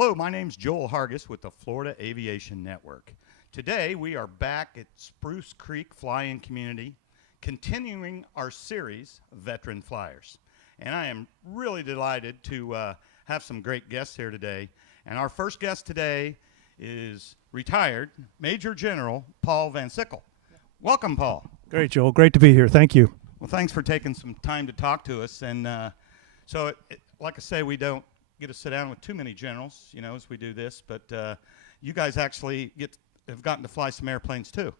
Hello, my name's Joel Hargis with the Florida Aviation Network. Today we are back at Spruce Creek Flying Community, continuing our series, Veteran Flyers. And I am really delighted to have some great guests here today. And our first guest today is retired Major General Paul Van Sickle. Welcome, Paul. Great, Joel. Great to be here. Thank you. Well, thanks for taking some time to talk to us. And like I say, we don't get to sit down with too many generals, you know, as we do this. But you guys actually have gotten to fly some airplanes too.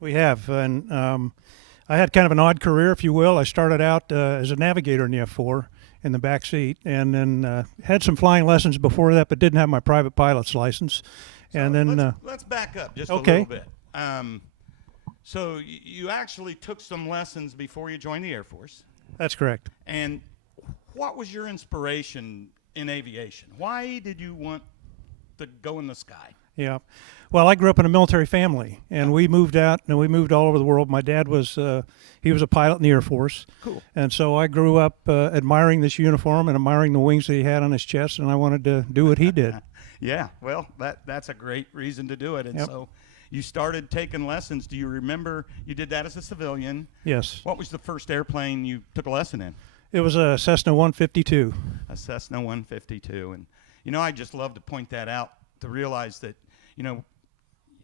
We have, and I had kind of an odd career, if you will. I started out as a navigator in the F4 in the back seat, and then had some flying lessons before that, but didn't have my private pilot's license. So and then let's back up just okay. a little bit. So you actually took some lessons before you joined the Air Force. That's correct. And what was your inspiration in aviation? Why did you want to go in the sky? Yeah. Well, I grew up in a military family, and we moved out, and we moved all over the world. My dad was he was a pilot in the Air Force. Cool. And so I grew up admiring this uniform and admiring the wings that he had on his chest, and I wanted to do what he did. Yeah, well, that's a great reason to do it. And Yep. so you started taking lessons. Do you remember you did that as a civilian? Yes. What was the first airplane you took a lesson in? It was a Cessna 152. A Cessna 152. And, you know, I just love to point that out to realize that, you know,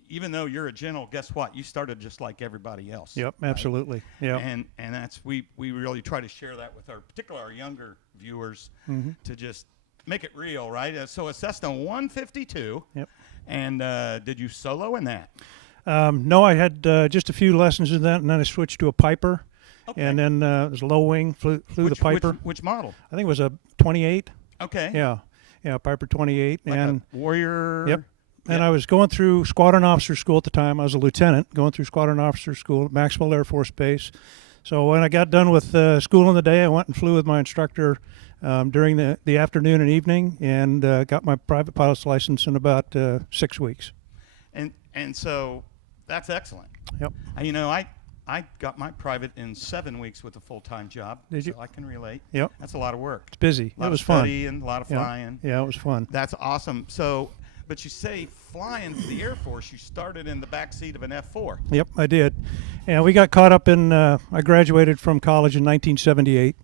even though you're a general, guess what? You started just like everybody else. Yep, right? absolutely. Yeah. And that's we really try to share that with particularly our younger viewers to just make it real, right? So a Cessna 152. Yep. And did you solo in that? No, I had just a few lessons in that, and then I switched to a Piper. Okay. And then it was low wing, flew the Piper. Which model? I think it was a 28. Okay. Yeah, Piper 28. Like and a Warrior. Yep. And I was going through Squadron Officer School at the time. I was a lieutenant going through Squadron Officer School at Maxwell Air Force Base. So when I got done with school in the day, I went and flew with my instructor during the afternoon and evening, and got my private pilot's license in about 6 weeks. And so that's excellent. Yep. You know, I got my private in 7 weeks with a full-time job. Did you? So I can relate. Yep. That's a lot of work. It's busy. A lot It was of fun. studying, a lot of flying. Yeah, it was fun. That's awesome. So, but you say flying for the Air Force, you started in the back seat of an F4. Yep, I did. And we got caught up in, I graduated from college in 1978,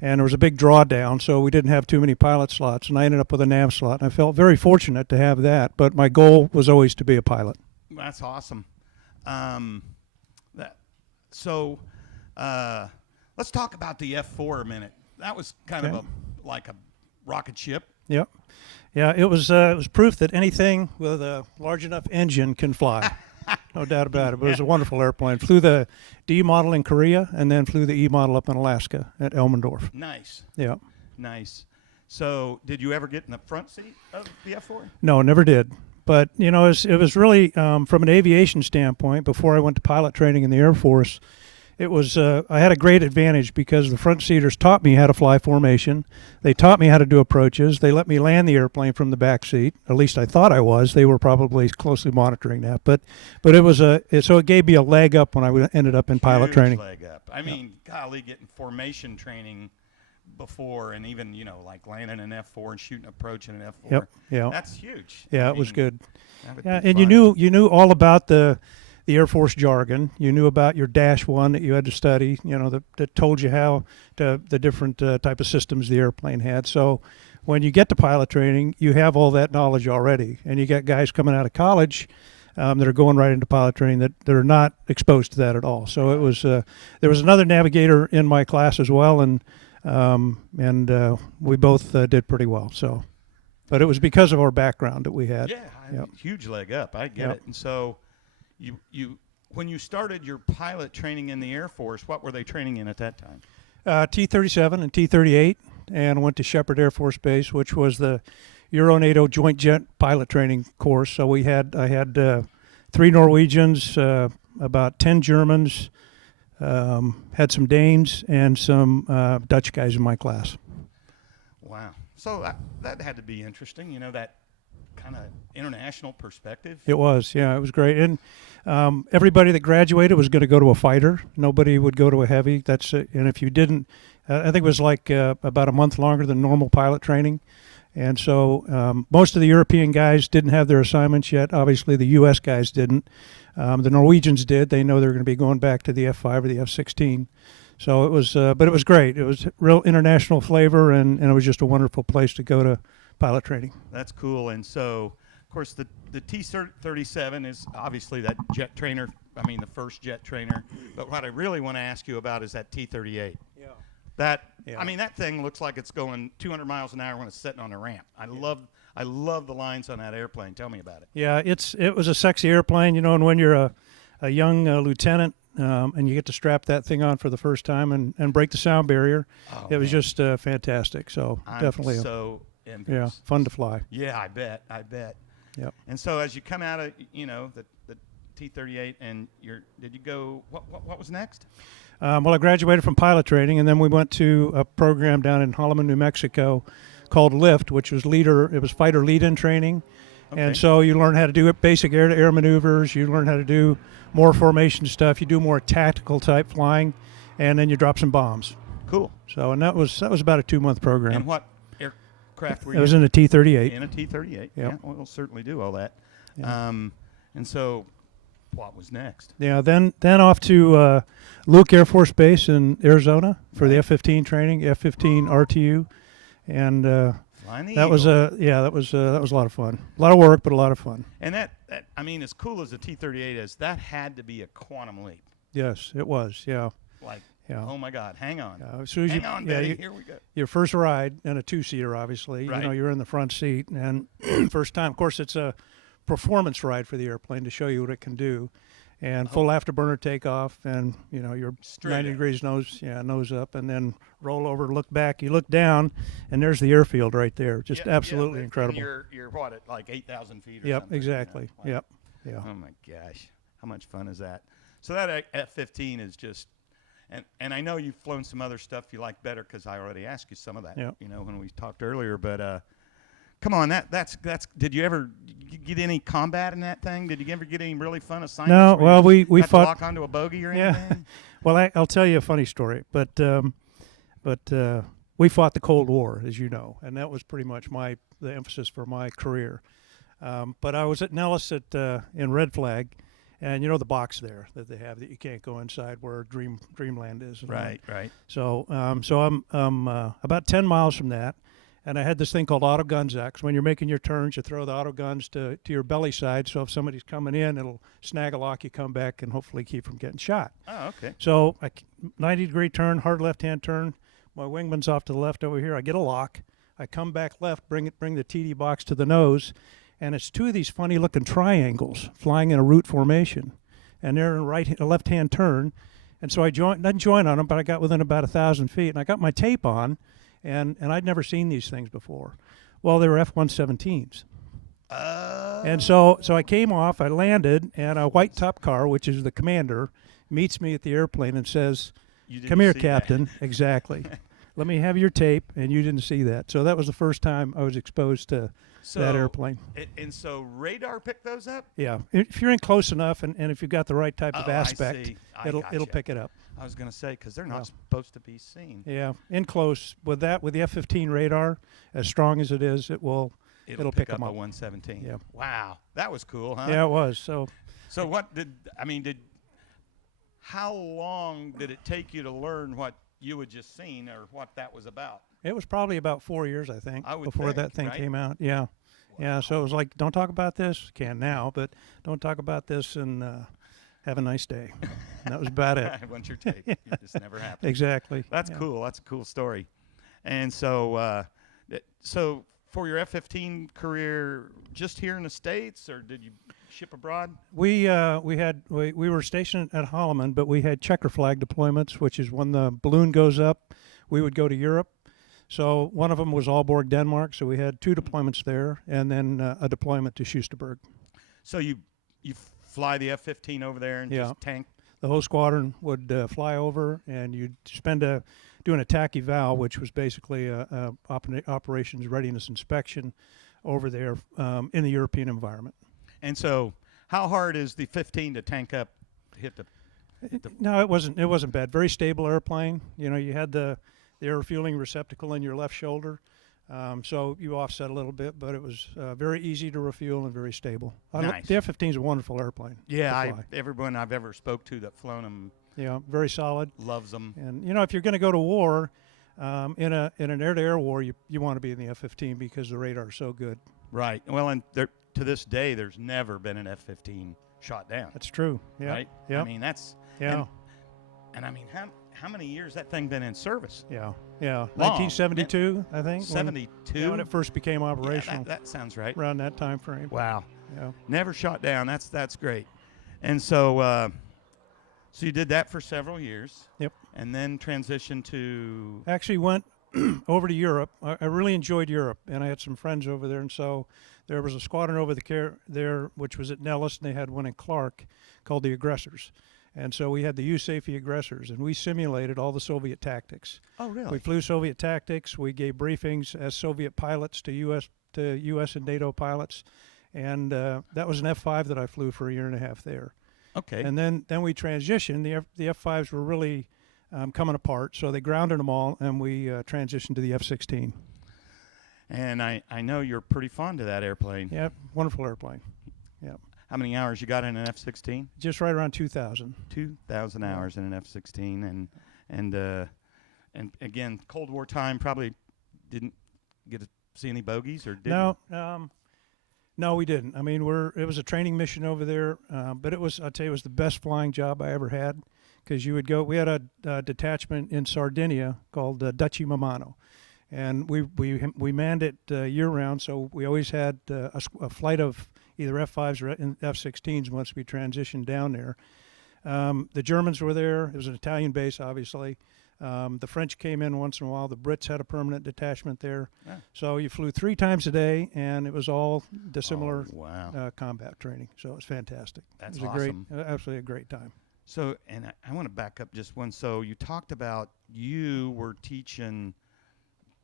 and there was a big drawdown, so we didn't have too many pilot slots, and I ended up with a nav slot. And I felt very fortunate to have that, but my goal was always to be a pilot. That's awesome. So let's talk about the F4 a minute. That was kind of like a rocket ship. Yep. Yeah, it was proof that anything with a large enough engine can fly. No doubt about it. But it was a wonderful airplane. Flew the D model in Korea, and then flew the E model up in Alaska at Elmendorf. Nice. Yeah. Nice. So did you ever get in the front seat of the F4? No, never did. But, you know, it was really, from an aviation standpoint, before I went to pilot training in the Air Force, it was, I had a great advantage because the front seaters taught me how to fly formation. They taught me how to do approaches. They let me land the airplane from the back seat. At least I thought I was. They were probably closely monitoring that. But it was so it gave me a leg up when I ended up in pilot training. Leg up. I mean, golly, getting formation training before, and even, you know, like landing an F4 and shooting approach in an F4. Yep. Yeah. That's huge. Yeah, it was good. Yeah, be and fun. you knew all about the Air Force jargon. You knew about your -1 that you had to study. You know, that told you how the different type of systems the airplane had. So when you get to pilot training, you have all that knowledge already, and you got guys coming out of college that are going right into pilot training that are not exposed to that at all. So it was there was another navigator in my class as well, and we both did pretty well. So, but it was because of our background that we had. Yeah, Yep. Huge leg up. I get it. And so, you when you started your pilot training in the Air Force, what were they training in at that time? T-37 and T-38, and went to Shepherd Air Force Base, which was the Euro-NATO Joint Jet pilot training course. So I had 3 Norwegians, about 10 Germans, had some Danes, and some Dutch guys in my class. Wow. So that had to be interesting, you know, that kind of international perspective. It was, yeah, it was great. And everybody that graduated was going to go to a fighter. Nobody would go to a heavy. And if you didn't, I think it was like about a month longer than normal pilot training. And so most of the European guys didn't have their assignments yet. Obviously, the U.S. guys didn't. The Norwegians did. They know they're going to be going back to the F-5 or the F-16. So it was, but it was great. It was real international flavor, and it was just a wonderful place to go to pilot training. That's cool. And so, of course, the T-37 is obviously that jet trainer. I mean, the first jet trainer. But what I really want to ask you about is that T-38. Yeah. I mean, that thing looks like it's going 200 miles an hour when it's sitting on a ramp. I love the lines on that airplane. Tell me about it. Yeah, it was a sexy airplane, and when you're a young lieutenant and you get to strap that thing on for the first time and break the sound barrier, it was just fantastic. So I'm definitely, so envious. fun to fly. Yeah, I bet. Yep. And so as you come out of the T-38 and did you go? What was next? Well, I graduated from pilot training, and then we went to a program down in Holloman, New Mexico, called LIFT, which was fighter lead-in training. Okay. And so you learn how to do basic air-to-air maneuvers. You learn how to do more formation stuff. You do more tactical type flying, and then you drop some bombs. Cool. So, and that was about a 2-month program. And what aircraft were you? It was in a T-38. In a T-38. Yep. Yeah, we'll certainly do all that. Yeah. And so, what was next? Yeah, then off to Luke Air Force Base in Arizona for the Right. F-15 training, F-15 RTU, and Flying the that was Eagle. that was a lot of fun. A lot of work, but a lot of fun. And that I mean, as cool as the T-38 is, that had to be a quantum leap. Yes, it was. Yeah, Like, yeah. oh my God, hang on. As soon as Hang on, Betty, here we go. your first ride in a 2-seater, obviously, Right. you're in the front seat, and first time, of course, it's a performance ride for the airplane to show you what it can do, and full afterburner takeoff, and you're Straight 90 in. degrees nose up, and then roll over, look back, you look down, and there's the airfield right there, just absolutely and incredible. You're what, at like 8,000 feet or Yep, something? exactly. Wow. Yep, yeah. Oh my gosh, how much fun is that? So that F-15 is just, and I know you've flown some other stuff you like better because I already asked you some of that, Yep. when we talked earlier. But come on, that's. Did you ever get any combat in that thing? Did you ever get any really fun assignments? No, where well, you we got to fought. lock onto a bogey or Yeah. anything? Well, I'll tell you a funny story, but we fought the Cold War, as you know, and that was pretty much the emphasis for my career. But I was at Nellis in Red Flag, and the box there that they have that you can't go inside where Dreamland is. And all that. Right. So I'm about 10 miles from that, and I had this thing called auto guns X. When you're making your turns, you throw the auto guns to your belly side, so if somebody's coming in, it'll snag a lock, you come back, and hopefully keep from getting shot. Oh, okay. So 90-degree turn, hard left-hand turn. My wingman's off to the left over here. I get a lock. I come back left, bring the TD box to the nose, and it's two of these funny-looking triangles flying in a root formation, and they're in a left-hand turn. And so I didn't join on them, but I got within about 1,000 feet, and I got my tape on, and I'd never seen these things before. Well, they were F-117s. And so I came off, I landed, and a white top car, which is the commander, meets me at the airplane and says, "Come here, Captain." Exactly. Let me have your tape, and you didn't see that. So that was the first time I was exposed to that airplane. And so radar picked those up? Yeah, if you're in close enough, and if you've got the right type of aspect, I see. it'll pick it up. I was going to say, because they're not supposed to be seen. Yeah, in close with the F-15 radar, as strong as it is, it'll pick up them a up. 117. Yeah. Wow, that was cool, huh? Yeah, it was. So what how long did it take you to learn what you had just seen or what that was about? it was probably about 4 years, I think, I would before think, that thing right? came out. Yeah. Yeah, so it was like, don't talk about this. Can now, but don't talk about this, and have a nice day. And that was about it. Once your tape, it just never happened. Exactly. That's Yeah. cool. That's a cool story. And so, so for your F-15 career, just here in the States, or did you ship abroad? We were stationed at Holloman, but we had checker flag deployments, which is when the balloon goes up, we would go to Europe. So one of them was Aalborg, Denmark. So we had 2 deployments there, and then a deployment to Schusterberg. So you fly the F-15 over there and Yeah. just tank? The whole squadron would fly over, and you'd spend doing a TAC eval, which was basically a operations readiness inspection over there in the European environment. And so how hard is the 15 to tank up, hit the No, it wasn't bad. Very stable airplane. You had the air refueling receptacle in your left shoulder. So you offset a little bit, but it was very easy to refuel and very stable. Nice. The F-15 is a wonderful airplane. Yeah, everyone I've ever spoke to that flown them Yeah, very solid. loves them. And if you're going to go to war, in an air-to-air war, you want to be in the F-15 because the radar is so good. Right. Well, and to this day, there's never been an F-15 shot down. That's true. Yeah. Right. Yeah. I mean, that's Yeah. And I mean, how many years that thing been in service? Yeah. Yeah. Long. 1972, I think. 72. When it first became operational. Yeah, that sounds right. Around that time frame. Wow. Yeah. Never shot down. That's great. And so so you did that for several years. Yep. And then transitioned to Actually went over to Europe. I really enjoyed Europe, and I had some friends over there, and so there was a squadron over there, which was at Nellis, and they had one in Clark called the Aggressors. And so we had the USAFE Aggressors, and we simulated all the Soviet tactics. Oh, really? We flew Soviet tactics. We gave briefings as Soviet pilots to U.S. and NATO pilots, and that was an F-5 that I flew for a year and a half there. Okay. And then we transitioned. The F-5s were really coming apart, so they grounded them all, and we transitioned to the F-16. And I know you're pretty fond of that airplane. Yeah, wonderful airplane. Yeah, How many hours you got in an F-16? just right around 2,000. 2,000 hours in an F-16, and again, Cold War time, probably didn't get to see any bogeys, or did No, no, we didn't. I mean, it was a training mission over there, but I'd say it was the best flying job I ever had, because you would go. We had a detachment in Sardinia called Duchy Mamano, and we manned it year round. So we always had a flight of either F-5s or F-16s once we transitioned down there. The Germans were there. It was an Italian base, obviously. The French came in once in a while. The Brits had a permanent detachment there. Yeah. So you flew 3 times a day, and it was all dissimilar wow. combat training. So it was fantastic. That's it was awesome. Absolutely a great time. So, and I want to back up just one. So you talked about you were teaching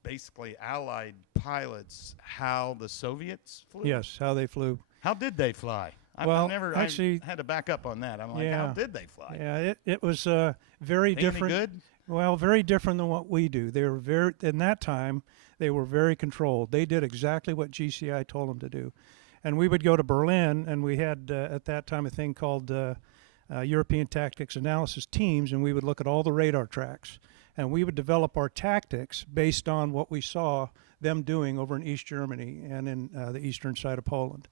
basically Allied pilots how the Soviets flew? Yes, how they flew. How did they fly? I had to back up on that. I'm like, Yeah. how did they fly? Yeah, it was very Ain't different. Any good? Well, very different than what we do. They were in that time, they were very controlled. They did exactly what GCI told them to do. And we would go to Berlin, and we had at that time a thing called European Tactics Analysis Teams, and we would look at all the radar tracks. And we would develop our tactics based on what we saw them doing over in East Germany and in the eastern side of Poland,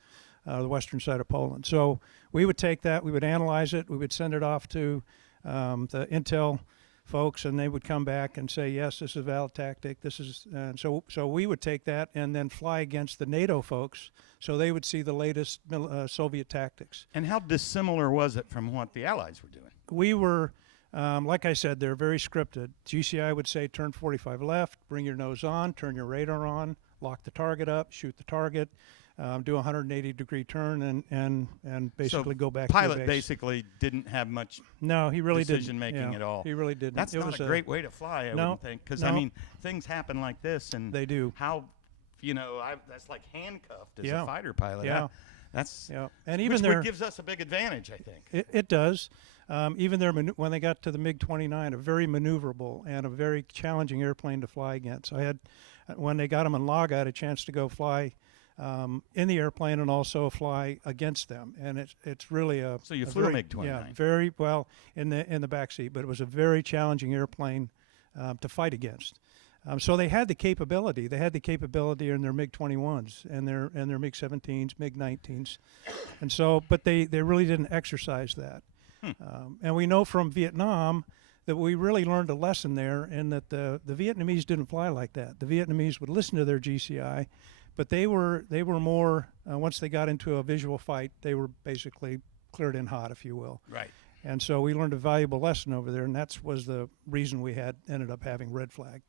the western side of Poland. So we would take that, we would analyze it, we would send it off to the intel folks, and they would come back and say, yes, this is a valid tactic. This is, and so we would take that and then fly against the NATO folks, so they would see the latest Soviet tactics. And how dissimilar was it from what the Allies were doing? We were, like I said, they're very scripted. GCI would say, turn 45 left, bring your nose on, turn your radar on, lock the target up, shoot the target, do a 180-degree turn, and basically go back to the pilot base. basically didn't have much No, he really didn't. decision-making at all. He really didn't. That's not a great way to fly, I wouldn't think. Because, no. I mean, things happen like this. And They do. How, that's like handcuffed as Yeah. a fighter pilot. Yeah. That's And even which gives us a big advantage, I think. It does. Even when they got to the MiG-29, a very maneuverable and a very challenging airplane to fly against. When they got them in Laga, I had a chance to go fly in the airplane and also fly against them, and it's really a. So you flew a MiG-29. Yeah, very well in the back seat, but it was a very challenging airplane to fight against. So they had the capability. They had the capability in their MiG-21s and their MiG-17s, MiG-19s, and so, but they really didn't exercise that. And we know from Vietnam that we really learned a lesson there, in that the Vietnamese didn't fly like that. The Vietnamese would listen to their GCI, but they were more once they got into a visual fight, they were basically cleared in hot, if you will. Right. And so we learned a valuable lesson over there, and that was the reason we ended up having Red Flag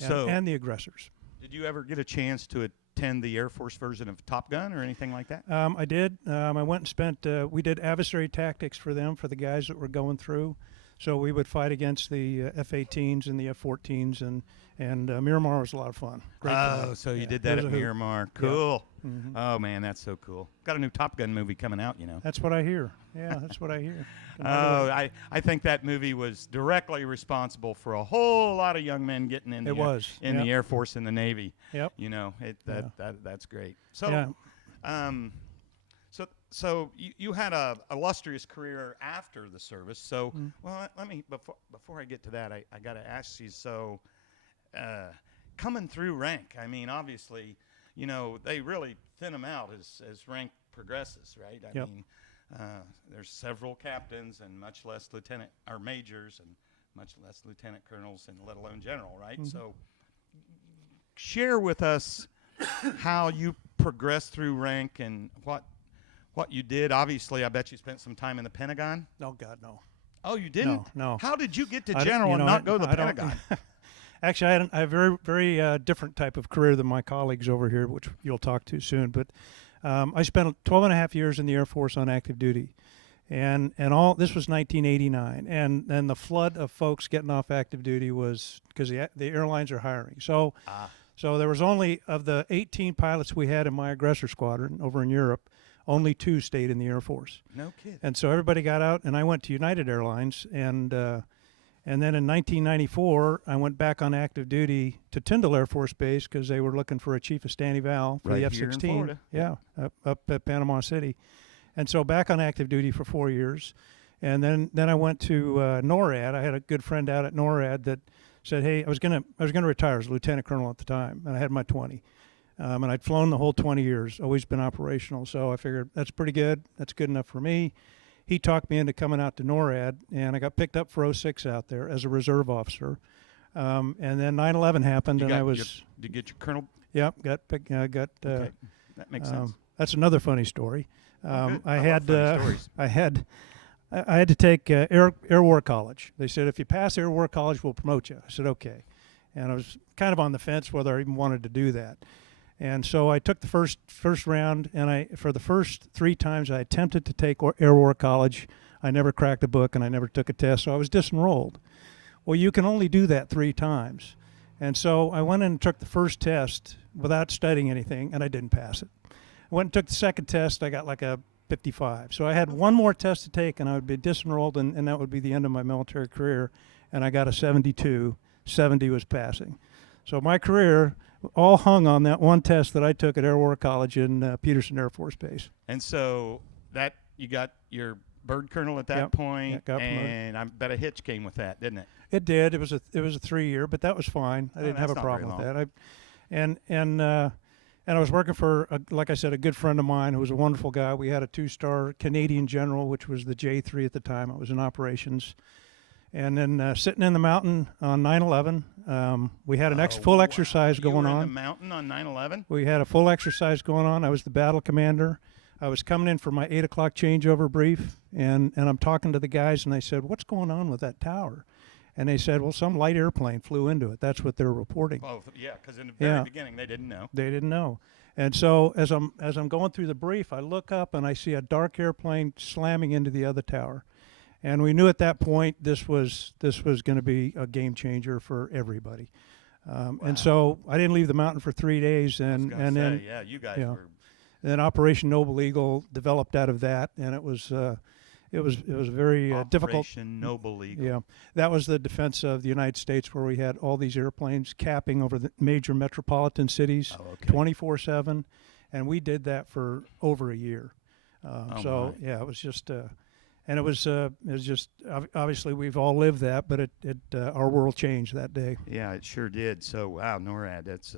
and the Aggressors. Did you ever get a chance to attend the Air Force version of Top Gun or anything like that? I did. I went and spent. We did adversary tactics for them, for the guys that were going through. So we would fight against the F-18s and the F-14s, and Miramar was a lot of fun. Great fun. Oh, so you Yeah, did it that was at a hoot. Miramar. Cool. Mhm. Oh, man, that's so cool. Got a new Top Gun movie coming out, you know. That's what I hear. Yeah, that's what I hear. Can Oh, hardly wait. I think that movie was directly responsible for a whole lot of young men getting in It was. in Yep. the Air Force and the Navy. Yep. You know, that's great. So, Yeah. So you had a illustrious career after the service. So, well, let me before I get to that, I got to ask you. So, coming through rank, I mean, obviously, you know, they really thin them out as rank progresses, right? I Yep. mean, there's several captains and much less lieutenant or majors and much less lieutenant colonels and let alone general, right? So, share with us how you progressed through rank and what you did. Obviously, I bet you spent some time in the Pentagon. Oh God, no. Oh, you didn't? No. How did you get to I don't- general you and know, not go to the I don't- Pentagon? Actually, I have a very, very different type of career than my colleagues over here, which you'll talk to soon. But I spent 12 and a half years in the Air Force on active duty. And all this was 1989, and then the flood of folks getting off active duty was because the airlines are hiring. So there was only, of the 18 pilots we had in my aggressor squadron over in Europe, only 2 stayed in the Air Force. No kidding. And so everybody got out, and I went to United Airlines, and then in 1994 I went back on active duty to Tyndall Air Force Base because they were looking for a chief of standing valve for Right the here in F-16. Florida. Yeah, up at Panama City. And so back on active duty for 4 years, and then I went to NORAD. I had a good friend out at NORAD that said, "Hey, I was gonna retire as a lieutenant colonel at the time, and I had my 20, and I'd flown the whole 20 years, always been operational. So I figured that's pretty good. That's good enough for me." He talked me into coming out to NORAD, and I got picked up for 06 out there as a reserve officer. And then 9/11 happened, and I was Did you get your colonel? Yep, got picked. Got. Okay. That makes sense. That's another funny story. Good. I love had funny stories. I had to take Air War College. They said if you pass Air War College, we'll promote you. I said okay, and I was kind of on the fence whether I even wanted to do that. And so I took the first round, and for the first 3 times I attempted to take Air War College, I never cracked a book and I never took a test, so I was disenrolled. Well, you can only do that 3 times, and so I went in and took the first test without studying anything, and I didn't pass it. I went and took the second test. I got like a 55. So I had one more test to take, and I would be disenrolled, and that would be the end of my military career. And I got a 72. 70 was passing. So my career all hung on that one test that I took at Air War College in Peterson Air Force Base. And so that you got your bird colonel at that Yep. point, Yeah, got promoted. and I bet a hitch came with that, didn't it? It did. It was a 3-year, but that was fine. I didn't have a that's not very problem with long. that. And I was working for, like I said, a good friend of mine who was a wonderful guy. We had a 2-star Canadian general, which was the J3 at the time. It was in operations. And then sitting in the mountain on 9/11, we had an full exercise You going were in the on. mountain on 9/11? We had a full exercise going on. I was the battle commander. I was coming in for my 8 o'clock changeover brief, and I'm talking to the guys, and they said, "What's going on with that tower?" And they said, "Well, some light airplane flew into it." That's what they're reporting. Oh, yeah, because in the very beginning they didn't know. They didn't know. And so as I'm going through the brief, I look up and I see a dark airplane slamming into the other tower. And we knew at that point this was going to be a game changer for everybody. And so I didn't leave the mountain for 3 days, and then Yeah, you guys yeah. were. then Operation Noble Eagle developed out of that, and it was very difficult. Operation Noble Eagle. Yeah, that was the defense of the United States, where we had all these airplanes capping over the major metropolitan cities, Oh, okay. 24/7, and we did that for over a year. So my. yeah, it was just, and it was just obviously we've all lived that, but our world changed that day. Yeah, it sure did. So wow, NORAD. That's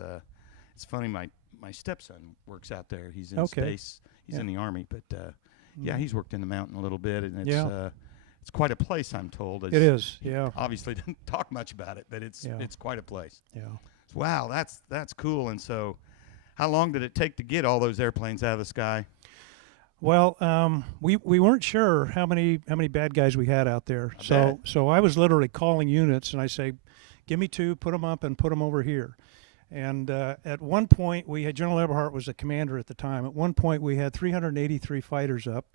it's funny. My stepson works out there. He's in Okay. space. He's in the Army, but yeah, he's worked in the mountain a little bit, and it's Yeah. it's quite a place. I'm told. It is. Yeah. Obviously, didn't talk much about it, but it's quite a place. Yeah. Wow, that's cool. And so, how long did it take to get all those airplanes out of the sky? Well, we weren't sure how many bad guys we had out there. bet. So I was literally calling units, and I say, "Give me 2, put them up, and put them over here." And at one point, we had General Eberhart was the commander at the time. At one point, we had 383 fighters up,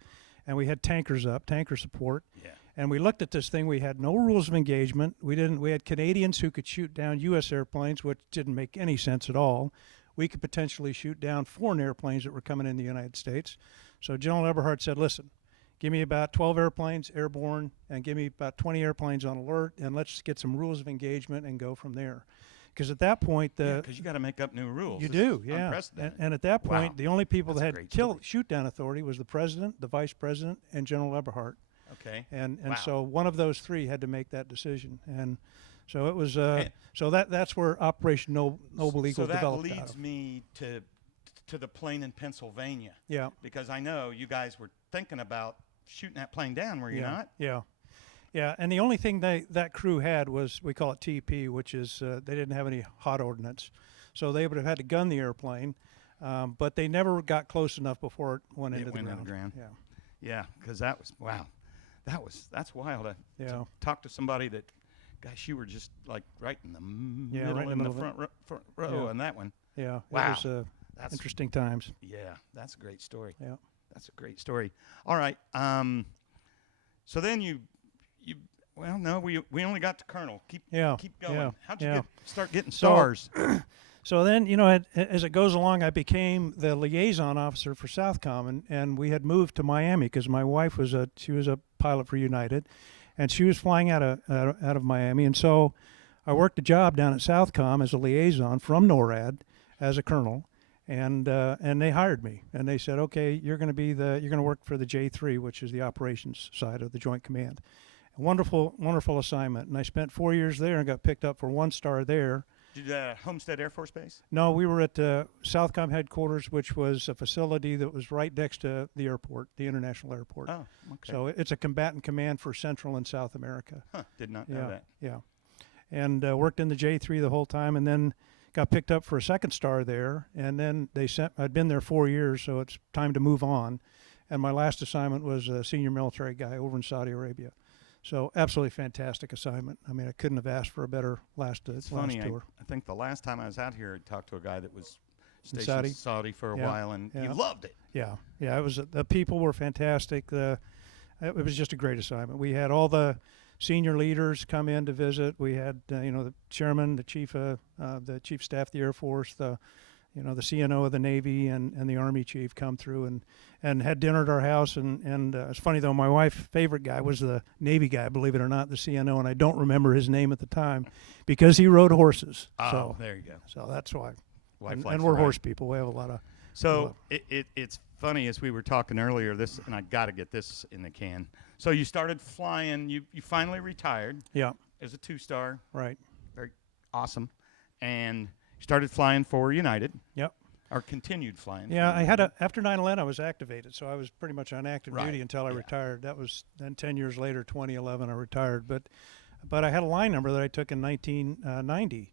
and we had tankers up, tanker support. Yeah. And we looked at this thing. We had no rules of engagement. We didn't. We had Canadians who could shoot down U.S. airplanes, which didn't make any sense at all. We could potentially shoot down foreign airplanes that were coming in the United States. So General Eberhart said, "Listen, give me about 12 airplanes airborne, and give me about 20 airplanes on alert, and let's get some rules of engagement and go from there." Because at that point, because you got to make up new rules. you This do, is yeah. unprecedented. And at that point, Wow. the only people That's a that great had shoot down authority was the president, the vice president, and General Eberhart. Okay. And Wow. so one of those three had to make that decision. And so it was. And- So that's where Operation Noble Eagle so that developed out leads of. me to the plane in Pennsylvania, Yeah. because I know you guys were thinking about shooting that plane down, were you Yeah. not? Yeah. Yeah, and the only thing that crew had was, we call it TP, which is they didn't have any hot ordnance. So they would have had to gun the airplane, but they never got close enough before it went into the went ground. into the ground. Yeah. Yeah, because that was wow, that's wild to Yeah. talk to somebody that, gosh, you were just like right in the middle, right in the in middle the of it. front row Yeah. on that one. Yeah. Wow. It was That's interesting times. yeah, that's a great story. Yeah. That's a great story. All right, so then you well, no, we only got to Colonel. Keep Yeah, going. yeah, How'd you yeah. start getting So- stars? So then, as it goes along, I became the liaison officer for Southcom, and we had moved to Miami because my wife was a pilot for United, and she was flying out of Miami, and so I worked a job down at Southcom as a liaison from NORAD as a colonel, and they hired me, and they said, okay, you're going to work for the J3, which is the operations side of the Joint Command. Wonderful assignment, and I spent 4 years there and got picked up for 1 star there. Homestead Air Force Base? No, we were at Southcom headquarters, which was a facility that was right next to the airport, the international airport. Oh, okay. So it's a combatant command for Central and South America. Huh, did not know that. Yeah. And worked in the J3 the whole time, and then got picked up for a 2nd star there. And then I'd been there 4 years, so it's time to move on. And my last assignment was a senior military guy over in Saudi Arabia. So absolutely fantastic assignment. I mean, I couldn't have asked for a better last Funny, tour. I think the last time I was out here, I talked to a guy that was stationed Saudi? in Saudi for a Yeah, while, and he yeah. loved it. Yeah. It was, the people were fantastic. It was just a great assignment. We had all the senior leaders come in to visit. We had the chairman, the chief staff of the Air Force, the CNO of the Navy, and the Army chief come through and had dinner at our house. And it's funny though, my wife's favorite guy was the Navy guy, believe it or not, the CNO, and I don't remember his name at the time because he rode horses. Oh, So there you go. that's why. Wife And likes we're to ride. horse people. We have a lot of. So it's funny, as we were talking earlier, and I got to get this in the can. So you started flying. You finally retired Yeah. as a 2-star. Right. Very awesome. And you started flying for United, Yep. or continued flying. for Yeah, I had United. after 9/11, I was activated, so I was pretty much on active Right, duty until I yeah. retired. That was then 10 years later, 2011, I retired. But I had a line number that I took in 1990,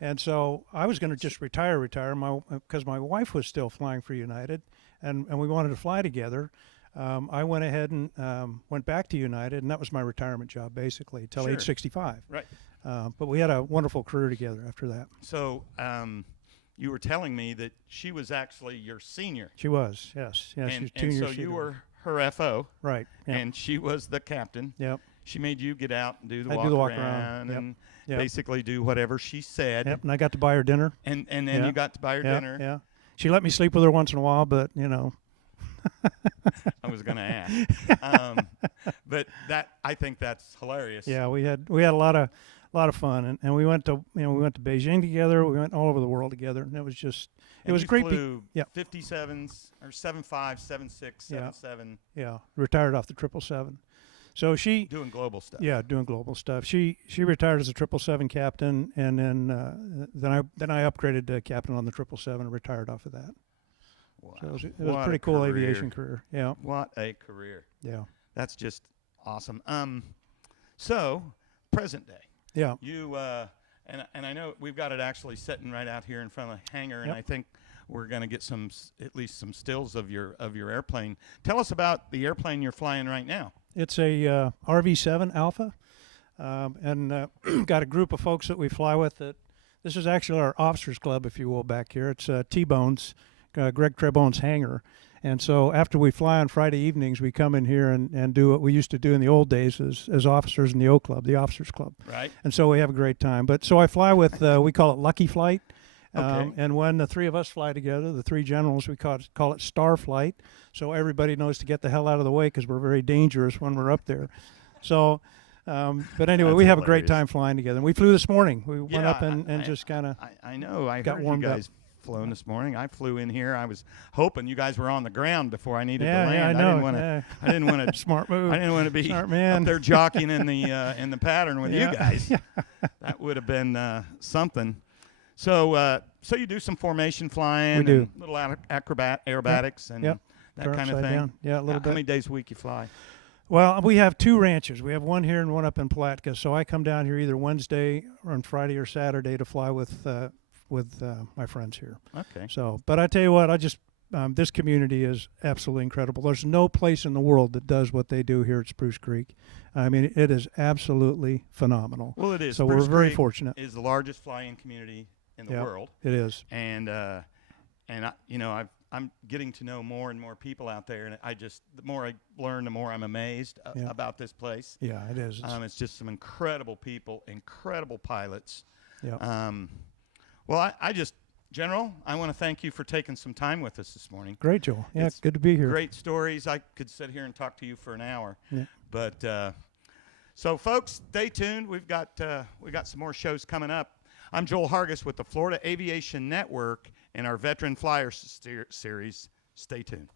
and so I was going to just retire because my wife was still flying for United, and we wanted to fly together. I went ahead and went back to United, and that was my retirement job basically till Sure. age 65. Right. But we had a wonderful career together after that. So you were telling me that she was actually your senior. She was, yes, she was and 2 and years so you senior. were her FO, Right. Yep. and she was the captain. Yep. She made you get out and do the I'd walk do the walk around around. Yep. and Yep. basically do whatever she said. Yep, and I got to buy her dinner. And then Yeah. you got to buy her Yeah, dinner. yeah. She let me sleep with her once in a while, but I was going to ask, but I think that's hilarious. yeah, we had a lot of fun, and we went to Beijing together. We went all over the world together, and it was just And it was you great. Flew Yeah. 57s or 75, 76, Yeah. 77, Yeah, retired off the 777. So she doing global stuff. yeah, doing global stuff. She retired as a 777 captain, and then I upgraded to captain on the 777 and retired off of that. Wow. So it was What a pretty cool career. aviation career. Yeah, What a career. yeah, That's just awesome. So present day. yeah. You and I know we've got it actually sitting right out here in front of the hangar, and Yep. I think we're going to get at least some stills of your airplane. Tell us about the airplane you're flying right now. It's a RV7 Alpha, and got a group of folks that we fly with. This is actually our officers club, if you will, back here. It's T-Bones, Greg Trebone's hangar, And so after we fly on Friday evenings, we come in here and do what we used to do in the old days as officers in the O Club, the Officers Club. Right. And so we have a great time. But so I fly with, we call it Lucky Flight. Okay. And when the three of us fly together, the three generals, we call it Star Flight. So everybody knows to get the hell out of the way because we're very dangerous when we're up there. So, but anyway, That's we have a great hilarious. time flying together. And we flew this morning. We went Yeah, up and just kind of I know. I got heard you warmed up. guys flown this morning. I flew in here. I was hoping you guys were on the ground before I needed to land. I know. I didn't want to. Smart move. I didn't want to be Smart man. up there jockeying in the pattern with Yeah. you guys. That would have been something. So you do some formation flying, We do. and little aerobatics, and Yep. that Turn kind of upside thing. down. Yeah, a little How bit. many days a week you fly? Well, we have two ranches. We have one here and one up in Palatka. So I come down here either Wednesday or on Friday or Saturday to fly with my friends here. Okay. So, but I tell you what, this community is absolutely incredible. There's no place in the world that does what they do here at Spruce Creek. I mean, it is absolutely phenomenal. Well, it is. So Spruce we're very Creek fortunate. is the largest flying community in the Yep. world, It is. and I'm getting to know more and more people out there, and the more I learn, the more I'm amazed Yeah. about this place. Yeah, it is. It's just some incredible people, incredible pilots. Yeah. Well, General, I want to thank you for taking some time with us this morning. Great, Joel. Yeah, It's good to be here. Great stories. I could sit here and talk to you for an hour. Yeah. But so, folks, stay tuned. We got some more shows coming up. I'm Joel Hargis with the Florida Aviation Network and our Veteran Flyers series. Stay tuned.